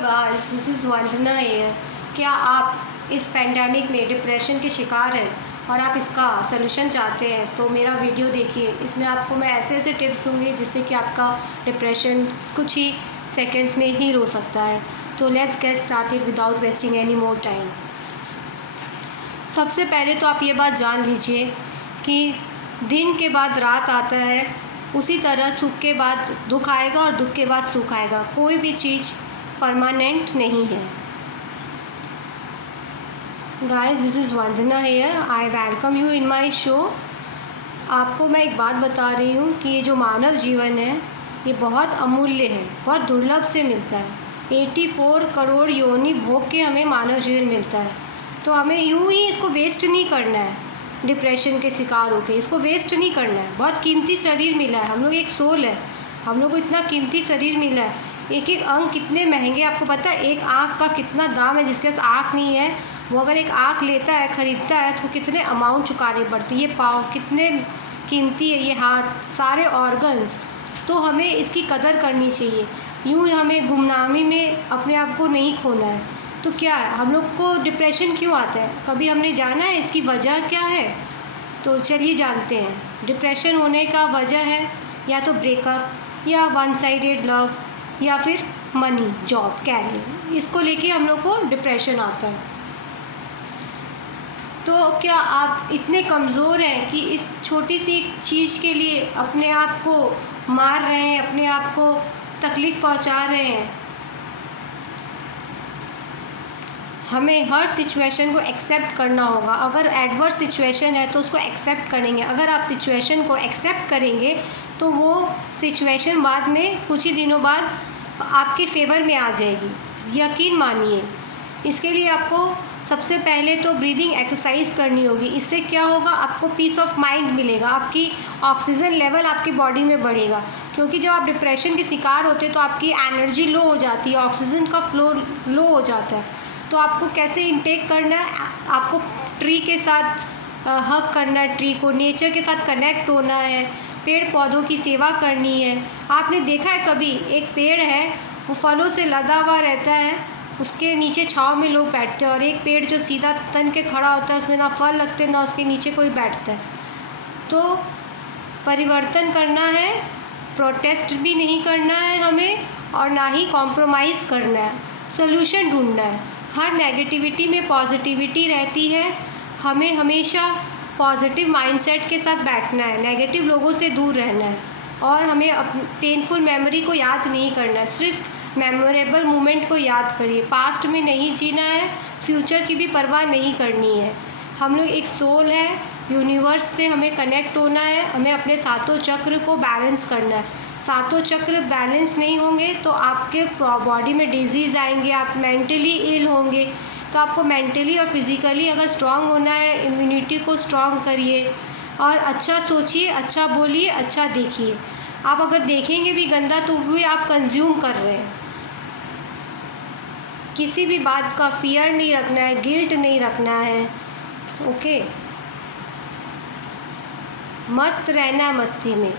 Guys, this is Vandana here. क्या आप इस पेंडेमिक में डिप्रेशन के शिकार हैं और आप इसका सलूशन चाहते हैं तो मेरा वीडियो देखिए। इसमें आपको मैं ऐसे ऐसे टिप्स दूँगी जिससे कि आपका डिप्रेशन कुछ ही सेकंड्स में ही हो सकता है। तो let's get started without wasting any more time. सबसे पहले तो आप ये बात जान लीजिए कि दिन के बाद रात आता है, उसी तरह सुख के बाद दुख आएगा और दुख के बाद सुख आएगा। कोई भी चीज़ परमानेंट नहीं है। Guys, this is Vandana here. I welcome you in my show. आपको मैं एक बात बता रही हूँ कि ये जो मानव जीवन है ये बहुत अमूल्य है, बहुत दुर्लभ से मिलता है। 84 करोड़ योनि भोग के हमें मानव जीवन मिलता है, तो हमें यूं ही इसको वेस्ट नहीं करना है। डिप्रेशन के शिकार होके इसको वेस्ट नहीं करना है। बहुत कीमती शरीर मिला है, हम लोग एक सोल है, हम लोग को इतना कीमती शरीर मिला है। एक एक अंग कितने महंगे, आपको पता है एक आँख का कितना दाम है। जिसके पास आँख नहीं है वो अगर एक आँख लेता है, ख़रीदता है, तो कितने अमाउंट चुकाने पड़ते हैं। ये पाँव कितने कीमती है, ये हाथ, सारे ऑर्गन्स। तो हमें इसकी कदर करनी चाहिए। यूँ हमें गुमनामी में अपने आप को नहीं खोना है। तो क्या है, हम लोग को डिप्रेशन क्यों आता है, कभी हमने जाना है इसकी वजह क्या है? तो चलिए जानते हैं। डिप्रेशन होने का वजह है या तो ब्रेकअप, या वन साइडेड लव, या फिर मनी, जॉब, कैरियर। इसको लेके हम लोग को डिप्रेशन आता है। तो क्या आप इतने कमज़ोर हैं कि इस छोटी सी चीज़ के लिए अपने आप को मार रहे हैं, अपने आप को तकलीफ़ पहुंचा रहे हैं? हमें हर सिचुएशन को एक्सेप्ट करना होगा। अगर एडवर्स सिचुएशन है तो उसको एक्सेप्ट करेंगे। अगर आप सिचुएशन को एक्सेप्ट करेंगे तो वो सिचुएशन बाद में कुछ ही दिनों बाद आपके फेवर में आ जाएगी, यकीन मानिए। इसके लिए आपको सबसे पहले तो ब्रीदिंग एक्सरसाइज करनी होगी। इससे क्या होगा, आपको पीस ऑफ माइंड मिलेगा, आपकी ऑक्सीजन लेवल आपकी बॉडी में बढ़ेगा। क्योंकि जब आप डिप्रेशन के शिकार होते हैं तो आपकी एनर्जी लो हो जाती है, ऑक्सीजन का फ्लो लो हो जाता है। तो आपको कैसे इनटेक करना है, आपको ट्री के साथ हग करना है, ट्री को, नेचर के साथ कनेक्ट होना है, पेड़ पौधों की सेवा करनी है। आपने देखा है कभी एक पेड़ है वो फलों से लदा हुआ रहता है, उसके नीचे छाँव में लोग बैठते हैं, और एक पेड़ जो सीधा तन के खड़ा होता है उसमें ना फल लगते ना उसके नीचे कोई बैठता है। तो परिवर्तन करना है, प्रोटेस्ट भी नहीं करना है हमें, और ना ही कॉम्प्रोमाइज़ करना है, सोल्यूशन ढूंढना है। हर नेगेटिविटी में पॉजिटिविटी रहती है। हमें हमेशा पॉजिटिव माइंडसेट के साथ बैठना है, नेगेटिव लोगों से दूर रहना है, और हमें पेनफुल मेमोरी को याद नहीं करना है। सिर्फ मेमोरेबल मोमेंट को याद करिए। पास्ट में नहीं जीना है, फ्यूचर की भी परवाह नहीं करनी है। हम लोग एक सोल है, यूनिवर्स से हमें कनेक्ट होना है, हमें अपने सातों चक्र को बैलेंस करना है। सातों चक्र बैलेंस नहीं होंगे तो आपके बॉडी में डिजीज़ आएंगे, आप मेंटली इल होंगे। तो आपको मेंटली और फिज़िकली अगर स्ट्रांग होना है, इम्यूनिटी को स्ट्रांग करिए और अच्छा सोचिए, अच्छा बोलिए, अच्छा देखिए। आप अगर देखेंगे भी गंदा तो भी आप कंज्यूम कर रहे हैं। किसी भी बात का फियर नहीं रखना है, गिल्ट नहीं रखना है, ओके। मस्त रहना है, मस्ती में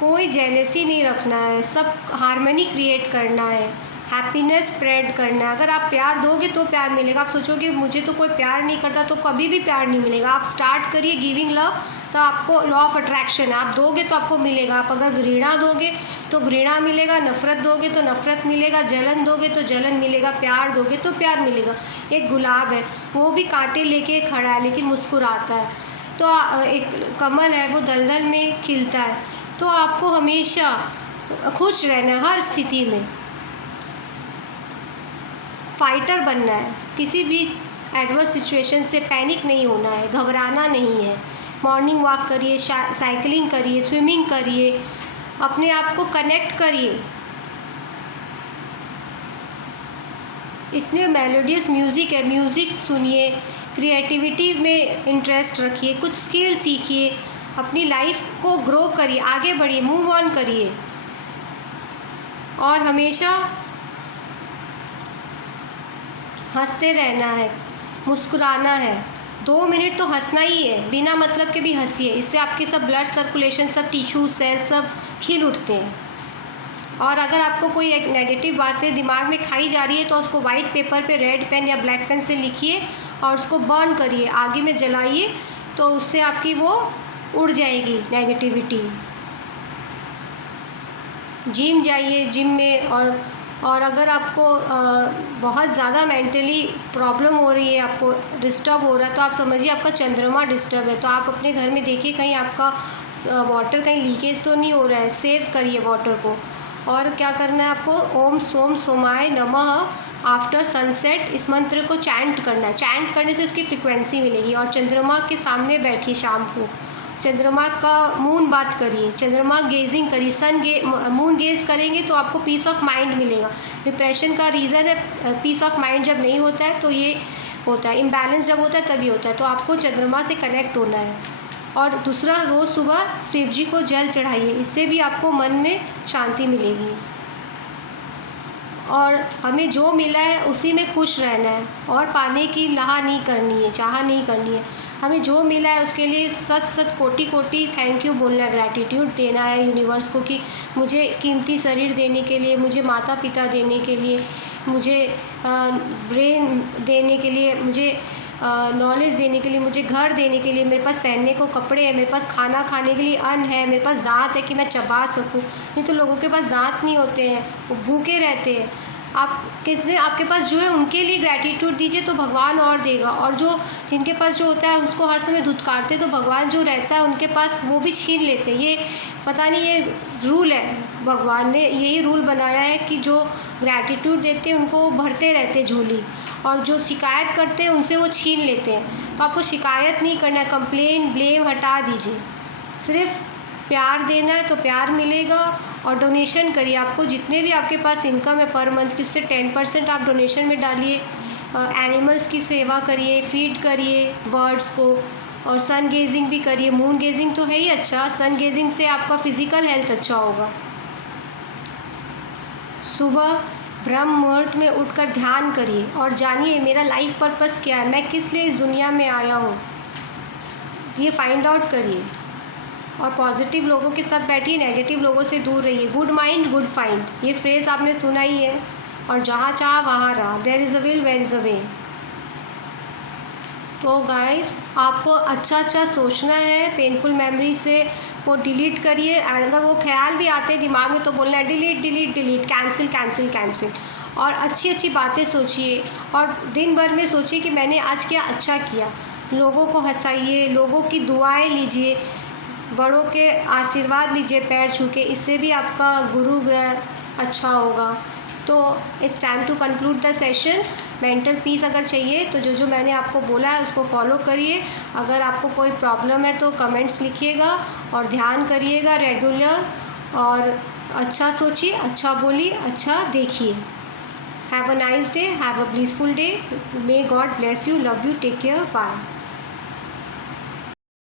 कोई जेलसी नहीं रखना है, सब हार्मनी क्रिएट करना है, हैप्पीनेस स्प्रेड करना है। अगर आप प्यार दोगे तो प्यार मिलेगा। आप सोचोगे मुझे तो कोई प्यार नहीं करता, तो कभी भी प्यार नहीं मिलेगा। आप स्टार्ट करिए गिविंग लव, तो आपको लॉ ऑफ अट्रैक्शन, आप दोगे तो आपको मिलेगा। आप अगर घृणा दोगे तो घृणा मिलेगा, नफ़रत दोगे तो नफ़रत मिलेगा, जलन दोगे तो जलन मिलेगा, प्यार दोगे तो प्यार मिलेगा। एक गुलाब है, वो भी कांटे लेके खड़ा है लेकिन मुस्कुराता है। तो एक कमल है, वो दलदल में खिलता है। तो आपको हमेशा खुश रहना है, हर स्थिति में फाइटर बनना है। किसी भी एडवर्स सिचुएशन से पैनिक नहीं होना है, घबराना नहीं है। मॉर्निंग वॉक करिए, साइकिलिंग करिए, स्विमिंग करिए, अपने आप को कनेक्ट करिए। इतने मेलोडियस म्यूज़िक है, म्यूज़िक सुनिए, क्रिएटिविटी में इंटरेस्ट रखिए, कुछ स्किल सीखिए, अपनी लाइफ को ग्रो करिए, आगे बढ़िए, मूव ऑन करिए, और हमेशा हंसते रहना है, मुस्कुराना है। 2 मिनट तो हंसना ही है, बिना मतलब के भी हंसिए। इससे आपके सब ब्लड सर्कुलेशन, सब टिश्यू, सेल सब खिल उठते हैं। और अगर आपको कोई एक नेगेटिव बातें दिमाग में खाई जा रही है तो उसको वाइट पेपर पे रेड पेन या ब्लैक पेन से लिखिए और उसको बर्न करिए, आगे में जलाइए, तो उससे आपकी वो उड़ जाएगी नेगेटिविटी। जिम जाइए, जिम में और अगर आपको बहुत ज़्यादा मेंटली प्रॉब्लम हो रही है, आपको डिस्टर्ब हो रहा है, तो आप समझिए आपका चंद्रमा डिस्टर्ब है। तो आप अपने घर में देखिए कहीं आपका वाटर कहीं लीकेज तो नहीं हो रहा है, सेव करिए वाटर को। और क्या करना है आपको, ओम सोम सोमाय नमः आफ्टर सनसेट इस मंत्र को चैंट करना है। चैंट करने से उसकी फ्रिक्वेंसी मिलेगी। और चंद्रमा के सामने बैठिए शाम को, चंद्रमा का मून बात करिए, चंद्रमा गेजिंग करिए, मून गेज करेंगे तो आपको पीस ऑफ माइंड मिलेगा। डिप्रेशन का रीज़न है पीस ऑफ माइंड जब नहीं होता है तो ये होता है, इम्बैलेंस जब होता है तभी होता है। तो आपको चंद्रमा से कनेक्ट होना है। और दूसरा, रोज़ सुबह शिव जी को जल चढ़ाइए, इससे भी आपको मन में शांति मिलेगी। और हमें जो मिला है उसी में खुश रहना है और पाने की लाह नहीं करनी है, चाह नहीं करनी है। हमें जो मिला है उसके लिए सत सत कोटि कोटि थैंक यू बोलना है, ग्रैटिट्यूड देना है यूनिवर्स को कि मुझे कीमती शरीर देने के लिए, मुझे माता पिता देने के लिए, मुझे ब्रेन देने के लिए, मुझे नॉलेज देने के लिए, मुझे घर देने के लिए, मेरे पास पहनने को कपड़े हैं, मेरे पास खाना खाने के लिए अन्न है, मेरे पास दांत है कि मैं चबा सकूं। नहीं तो लोगों के पास दांत नहीं होते हैं, वो भूखे रहते हैं। आप कितने आपके पास जो है उनके लिए ग्रैटिट्यूड दीजिए तो भगवान और देगा। और जो जिनके पास जो होता है उसको हर समय धुतकारते तो भगवान जो रहता है उनके पास वो भी छीन लेते हैं। ये पता नहीं, ये रूल है, भगवान ने यही रूल बनाया है कि जो ग्रैटिट्यूड देते हैं उनको भरते रहते झोली, और जो शिकायत करते हैं उनसे वो छीन लेते हैं। तो आपको शिकायत नहीं करना है, कंप्लेन ब्लेम हटा दीजिए, सिर्फ प्यार देना है तो प्यार मिलेगा। और डोनेशन करिए, आपको जितने भी आपके पास इनकम है पर मंथ की उससे 10% आप डोनेशन में डालिए। एनिमल्स की सेवा करिए, फीड करिए बर्ड्स को, और सन गेजिंग भी करिए। मून गेजिंग तो है ही अच्छा, सन गेजिंग से आपका फिज़िकल हेल्थ अच्छा होगा। सुबह ब्रह्म मुहूर्त में उठकर ध्यान करिए और जानिए मेरा लाइफ पर्पस क्या है, मैं किस लिए इस दुनिया में आया हूँ, ये फाइंड आउट करिए। और पॉजिटिव लोगों के साथ बैठिए, नेगेटिव लोगों से दूर रहिए। गुड माइंड गुड फाइंड, ये फ्रेज़ आपने सुना ही है। और जहाँ चाह वहाँ रहा, there is a will where is a way. तो गाइस, आपको अच्छा सोचना है, पेनफुल मेमोरी से वो डिलीट करिए। अगर वो ख्याल भी आते हैं दिमाग में तो बोलना है delete delete delete, cancel cancel cancel. और अच्छी बातें सोचिए और दिन भर में सोचिए कि मैंने आज क्या अच्छा किया। लोगों को हंसाइए, लोगों की दुआएं लीजिए, बड़ों के आशीर्वाद लीजिए पैर छू के, इससे भी आपका गुरु ग्रह अच्छा होगा। तो it's time to conclude the session. Mental peace अगर चाहिए तो जो मैंने आपको बोला है उसको फॉलो करिए। अगर आपको कोई प्रॉब्लम है तो कमेंट्स लिखिएगा और ध्यान करिएगा रेगुलर। और अच्छा सोचिए, अच्छा बोलिए, अच्छा देखिए। Have a nice day, have a blissful day, may God bless you, love you, take care, bye.